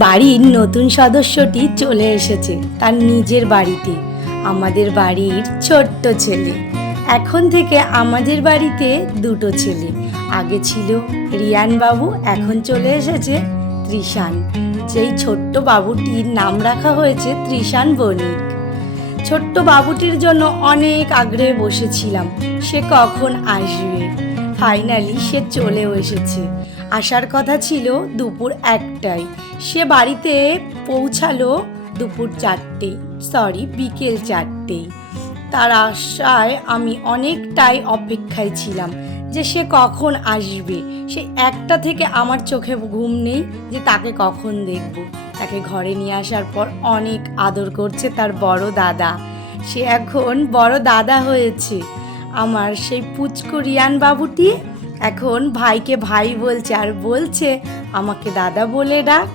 বাড়ির নতুন সদস্যটি চলে এসেছে তার নিজের বাড়িতে। আমাদের বাড়ির ছোট্ট ছেলে। এখন থেকে আমাদের বাড়িতে দুটো ছেলে। আগে ছিল রিয়ান বাবু, এখন চলে এসেছে ত্রিশান। যেই ছোট্ট বাবুটির নাম রাখা হয়েছে ত্রিশান বণিক। ছোট্ট বাবুটির জন্য অনেক আগ্রহে বসেছিলাম সে কখন আসবে। ফাইনালি সে চলেও এসেছে। আসার কথা ছিল দুপুর 1টায়, সে বাড়িতে পৌঁছালো দুপুর 4টে, বিকেল 4টে। তার আশায় আমি অনেকটাই অপেক্ষায় ছিলাম যে সে কখন আসবে। সে 1টা থেকে আমার চোখে ঘুম নেই যে তাকে কখন দেখব। তাকে ঘরে নিয়ে আসার পর অনেক আদর করছে তার বড় দাদা। সে এখন বড় দাদা হয়েছে। আমার সেই পুচকু রিয়ান বাবুটি এখন ভাইকে ভাই বলছে আর বলছে আমাকে দাদা বলে ডাক।